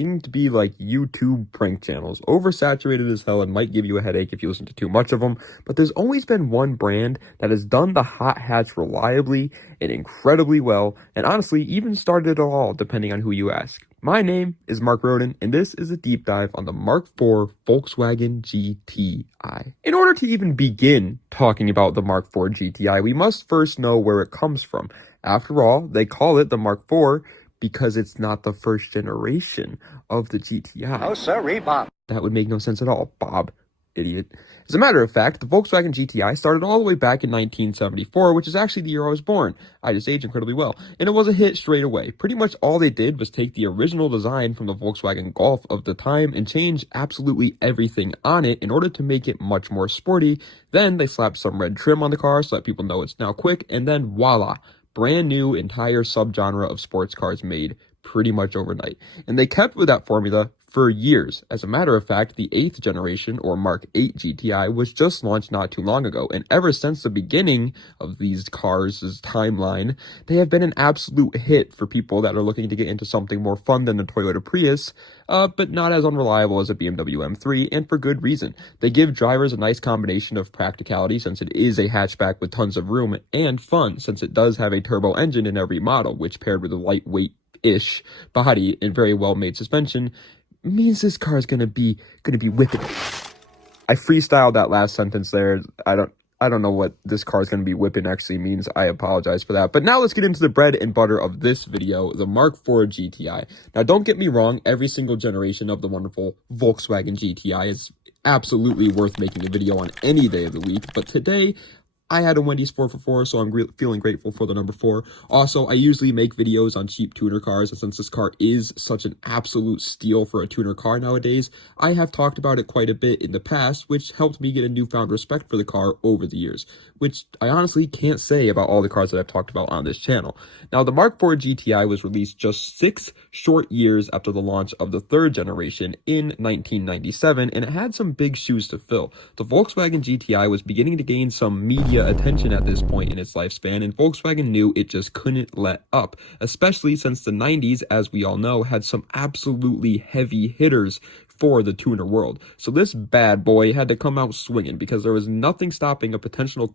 beginning to be like YouTube prank channels, oversaturated as hell and might give you a headache if you listen to too much of them, but there's always been one brand that has done the hot hatch reliably and incredibly well, and honestly even started it all depending on who you ask. My name is Mark Roden, and this is a deep dive on the Mark IV Volkswagen GTI. In order to even begin talking about the Mark IV GTI, we must first know where it comes from. After all, they call it the Mark IV because it's not the first generation of the GTI. Oh, sorry, Bob. That would make no sense at all, Bob. Idiot. As a matter of fact, the Volkswagen GTI started all the way back in 1974, which is actually the year I was born. I just aged incredibly well, and it was a hit straight away. Pretty much all they did was take the original design from the Volkswagen Golf of the time and change absolutely everything on it in order to make it much more sporty. Then they slapped some red trim on the car so that people know it's now quick, and then voila, brand new entire subgenre of sports cars made pretty much overnight. And they kept with that formula for years. As a matter of fact, the 8th generation, or Mark 8 GTI, was just launched not too long ago, and ever since the beginning of these cars' timeline, they have been an absolute hit for people that are looking to get into something more fun than the Toyota Prius, but not as unreliable as a BMW M3, and for good reason. They give drivers a nice combination of practicality, since it is a hatchback with tons of room, and fun, since it does have a turbo engine in every model, which paired with a lightweight-ish body and very well-made suspension, means this car is gonna be whipping. I freestyled that last sentence there. I don't know what this car is gonna be whipping actually means. I apologize for that. But now let's get into the bread and butter of this video, the Mark IV GTI. Now don't get me wrong, every single generation of the wonderful Volkswagen GTI is absolutely worth making a video on any day of the week. But today, I had a Wendy's 4 for 4, so I'm feeling grateful for the number 4. Also, I usually make videos on cheap tuner cars, and since this car is such an absolute steal for a tuner car nowadays, I have talked about it quite a bit in the past, which helped me get a newfound respect for the car over the years, which I honestly can't say about all the cars that I've talked about on this channel. Now, the Mark IV GTI was released just 6 short years after the launch of the 3rd generation in 1997, and it had some big shoes to fill. The Volkswagen GTI was beginning to gain some media attention at this point in its lifespan, and Volkswagen knew it just couldn't let up, especially since the 90s, as we all know, had some absolutely heavy hitters for the tuner world. So this bad boy had to come out swinging because there was nothing stopping a potential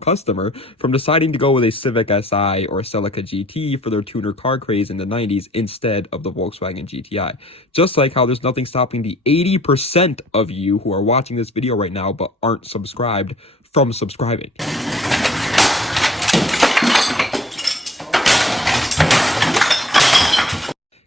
customer from deciding to go with a Civic Si or Celica GT for their tuner car craze in the 90s instead of the Volkswagen GTI. Just like how there's nothing stopping the 80% of you who are watching this video right now but aren't subscribed from subscribing.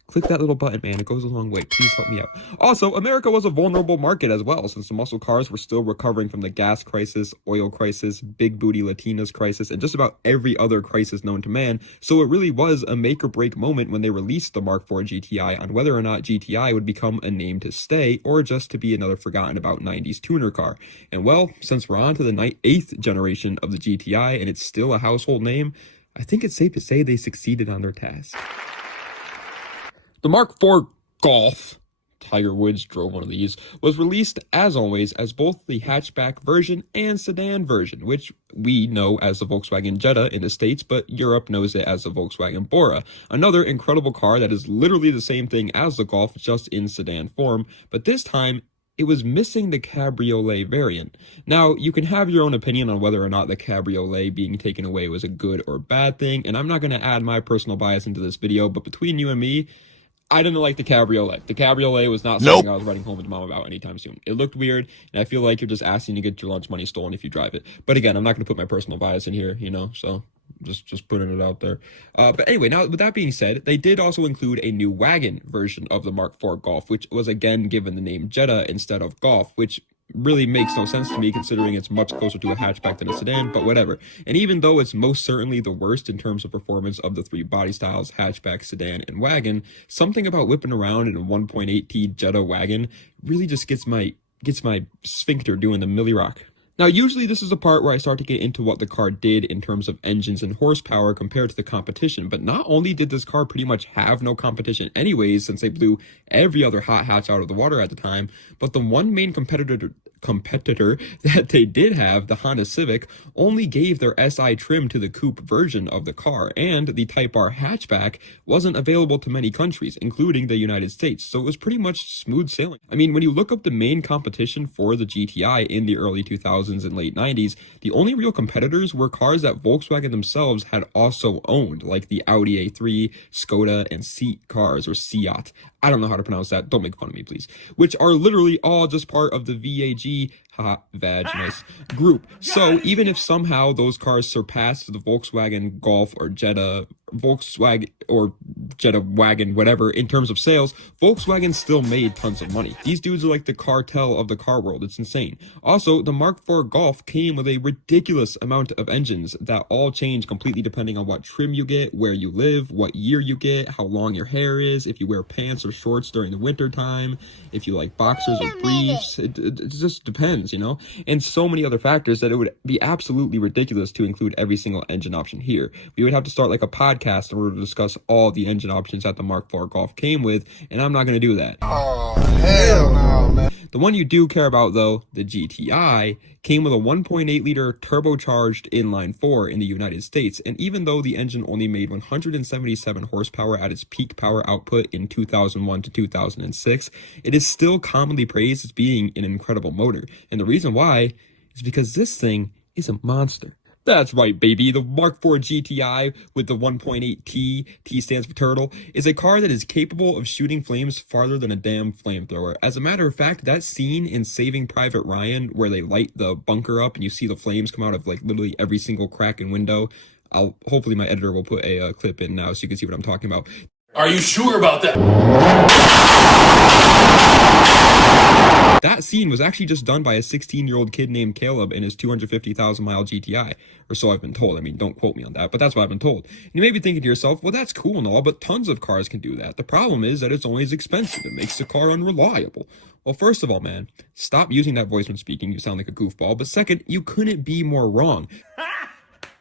Click that little button, man. It goes a long way. Please help me out. Also, America was a vulnerable market as well, since the muscle cars were still recovering from the gas crisis, oil crisis, big booty Latinas crisis, and just about every other crisis known to man. So it really was a make or break moment when they released the Mark IV GTI on whether or not GTI would become a name to stay or just to be another forgotten about 90s tuner car. And well, since we're on to the 8th generation of the GTI and it's still a household name, I think it's safe to say they succeeded on their task. The Mark IV Golf, Tiger Woods drove one of these, was released, as always, as both the hatchback version and sedan version, which we know as the Volkswagen Jetta in the States, but Europe knows it as the Volkswagen Bora. Another incredible car that is literally the same thing as the Golf, just in sedan form, but this time, it was missing the cabriolet variant. Now, you can have your own opinion on whether or not the cabriolet being taken away was a good or bad thing, and I'm not going to add my personal bias into this video, but between you and me, I didn't like the cabriolet. The cabriolet was not something I was riding home with mom about anytime soon. It looked weird, and I feel like you're just asking to get your lunch money stolen if you drive it. But again, I'm not going to put my personal bias in here, you know, so just putting it out there. But anyway, now with that being said, they did also include a new wagon version of the Mark IV Golf, which was again given the name Jetta instead of Golf, which really makes no sense to me considering it's much closer to a hatchback than a sedan, but whatever. And even though it's most certainly the worst in terms of performance of the 3 body styles, hatchback, sedan, and wagon, something about whipping around in a 1.8T Jetta wagon really just gets my sphincter doing the Millie Rock. Now, usually this is the part where I start to get into what the car did in terms of engines and horsepower compared to the competition, but not only did this car pretty much have no competition anyways, since they blew every other hot hatch out of the water at the time, but the one main competitor competitor that they did have, the Honda Civic, only gave their SI trim to the coupe version of the car, and the Type R hatchback wasn't available to many countries, including the United States, so it was pretty much smooth sailing. I mean, when you look up the main competition for the GTI in the early 2000s and late 90s, the only real competitors were cars that Volkswagen themselves had also owned, like the Audi A3, Skoda, and Seat cars, or Seat. I don't know how to pronounce that. Don't make fun of me, please. Which are literally all just part of the VAG, nice, group. So even if somehow those cars surpassed the Volkswagen Golf or Jetta, Volkswagen or Jetta wagon, whatever, in terms of sales, Volkswagen still made tons of money. These dudes are like the cartel of the car world. It's insane. Also, the Mark IV Golf came with a ridiculous amount of engines that all change completely depending on what trim you get, where you live, what year you get, how long your hair is, if you wear pants or shorts during the winter time, if you like boxers or briefs. It just depends, you know, and so many other factors that it would be absolutely ridiculous to include every single engine option here. We would have to start like a podcast in order to discuss all the engine options that the Mark IV Golf came with, and I'm not going to do that. Oh, hell no, man. The one you do care about, though, the GTI, came with a 1.8-liter turbocharged inline-4 in the United States, and even though the engine only made 177 horsepower at its peak power output in 2001 to 2006, it is still commonly praised as being an incredible motor, and the reason why is because this thing is a monster. That's right, baby. The Mark IV GTI with the 1.8T, T stands for turtle, is a car that is capable of shooting flames farther than a damn flamethrower. As a matter of fact, that scene in Saving Private Ryan where they light the bunker up and you see the flames come out of like literally every single crack and window, hopefully my editor will put a clip in now so you can see what I'm talking about. Are you sure about that? That scene was actually just done by a 16-year-old kid named Caleb in his 250,000-mile GTI, or so I've been told. I mean, don't quote me on that, but that's what I've been told. And you may be thinking to yourself, well, that's cool and all, but tons of cars can do that. The problem is that it's always expensive. It makes the car unreliable. Well, first of all, man, stop using that voice when speaking. You sound like a goofball. But second, you couldn't be more wrong.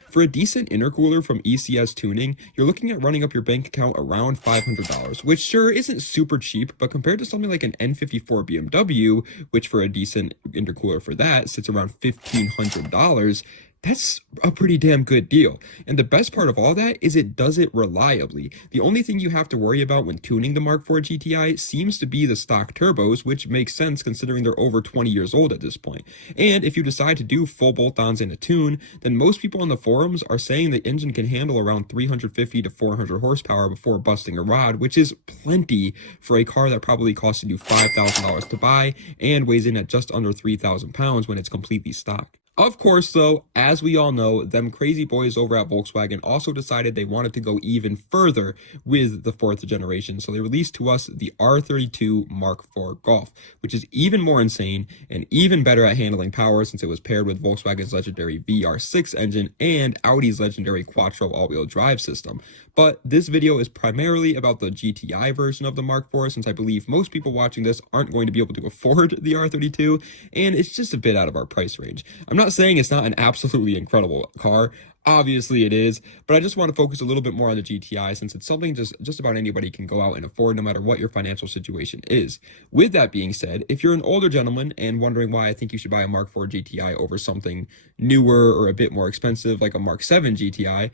For a decent intercooler from ECS Tuning, you're looking at running up your bank account around $500, which sure isn't super cheap, but compared to something like an N54 BMW, which for a decent intercooler for that sits around $1,500, that's a pretty damn good deal. And the best part of all that is it does it reliably. The only thing you have to worry about when tuning the Mark IV GTI seems to be the stock turbos, which makes sense considering they're over 20 years old at this point. And if you decide to do full bolt-ons in a tune, then most people on the forums are saying the engine can handle around 350 to 400 horsepower before busting a rod, which is plenty for a car that probably costed you $5,000 to buy and weighs in at just under 3,000 pounds when it's completely stock. Of course, though, as we all know, them crazy boys over at Volkswagen also decided they wanted to go even further with the fourth generation, so they released to us the R32 Mark IV Golf, which is even more insane and even better at handling power since it was paired with Volkswagen's legendary VR6 engine and Audi's legendary Quattro all-wheel drive system. But this video is primarily about the GTI version of the Mark IV, since I believe most people watching this aren't going to be able to afford the R32, and it's just a bit out of our price range. I'm not saying it's not an absolutely incredible car. Obviously it is, but I just want to focus a little bit more on the GTI since it's something just about anybody can go out and afford no matter what your financial situation is. With that being said, if you're an older gentleman and wondering why I think you should buy a Mark IV GTI over something newer or a bit more expensive like a Mark VII GTI,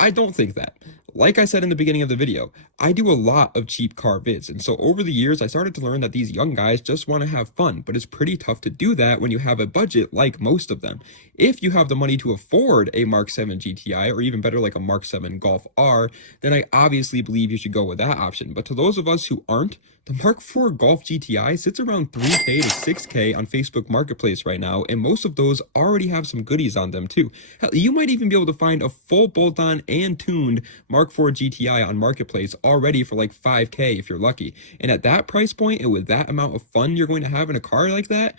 I don't think that. Like I said in the beginning of the video, I do a lot of cheap car vids, and so over the years I started to learn that these young guys just want to have fun, but it's pretty tough to do that when you have a budget like most of them. If you have the money to afford a Mark VII GTI, or even better like a Mark VII Golf R, then I obviously believe you should go with that option. But to those of us who aren't, the Mark IV Golf GTI sits around $3K to $6K on Facebook Marketplace right now, and most of those already have some goodies on them too. Hell, you might even be able to find a full bolt-on and tuned Mark IV GTI on Marketplace already for like $5K if you're lucky. And at that price point and with that amount of fun you're going to have in a car like that,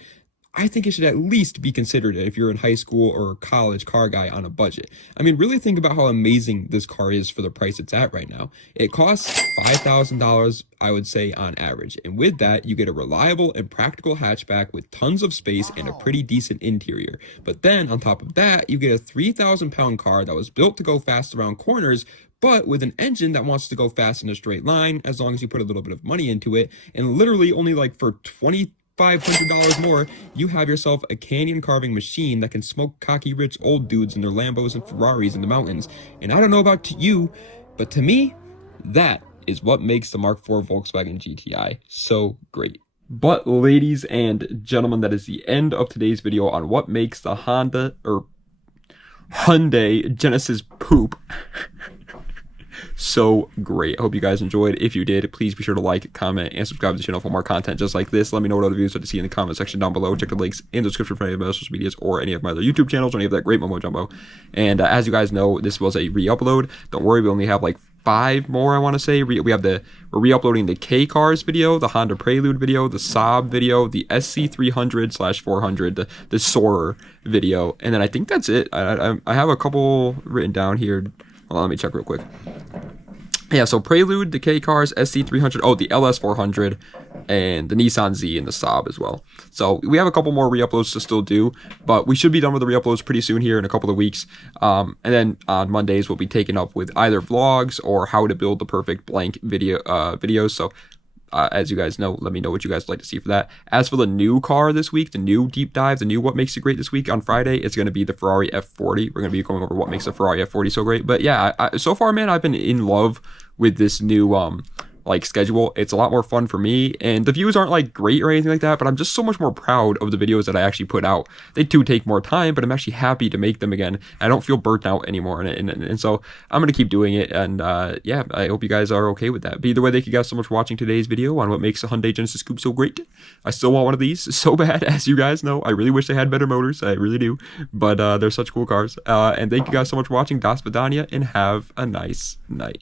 I think it should at least be considered if you're in high school or a college car guy on a budget. I mean, really think about how amazing this car is for the price it's at right now. It costs $5,000, I would say, on average. And with that, you get a reliable and practical hatchback with tons of space and a pretty decent interior. But then, on top of that, you get a 3,000-pound car that was built to go fast around corners, but with an engine that wants to go fast in a straight line as long as you put a little bit of money into it, and literally only like for $500 more, you have yourself a canyon carving machine that can smoke cocky rich old dudes in their Lambos and Ferraris in the mountains. And I don't know about you, but to me, that is what makes the Mark IV Volkswagen GTI so great. But ladies and gentlemen, that is the end of today's video on what makes the Hyundai Genesis poop so great. I hope you guys enjoyed. If you did, please be sure to like, comment, and subscribe to the channel for more content just like this. Let me know what other videos you'd like to see in the comment section down below. Check the links in the description for any of my social medias or any of my other YouTube channels or any of that great Momo Jumbo. And as you guys know, this was a re-upload. Don't worry, we only have like 5 more, I want to say. We're re-uploading the K Cars video, the Honda Prelude video, the Saab video, the SC300/400, the Soarer video, and then I think that's it. I have a couple written down here. Hold on, let me check real quick. Yeah, so Prelude, the K Cars, SC300, oh, the LS400, and the Nissan Z and the Saab as well. So we have a couple more re-uploads to still do, but we should be done with the re-uploads pretty soon here in a couple of weeks. And then on Mondays, we'll be taking up with either vlogs or how to build the perfect blank videos. So as you guys know, let me know what you guys would like to see for that. As for the new car this week, the new deep dive, the new what makes it great this week on Friday, it's going to be the Ferrari F40. We're going to be going over what makes the Ferrari F40 so great. But yeah, so far, man, I've been in love with this new schedule. It's a lot more fun for me, and the views aren't like great or anything like that, but I'm just so much more proud of the videos that I actually put out. They do take more time, but I'm actually happy to make them again. I don't feel burnt out anymore, and so I'm gonna keep doing it. And yeah, I hope you guys are okay with that. But either way, thank you guys so much for watching today's video on what makes a Hyundai Genesis Coupe so great. I still want one of these so bad, as you guys know. I really wish they had better motors. I really do, but they're such cool cars. And thank you guys so much for watching. Das Vidania, and have a nice night.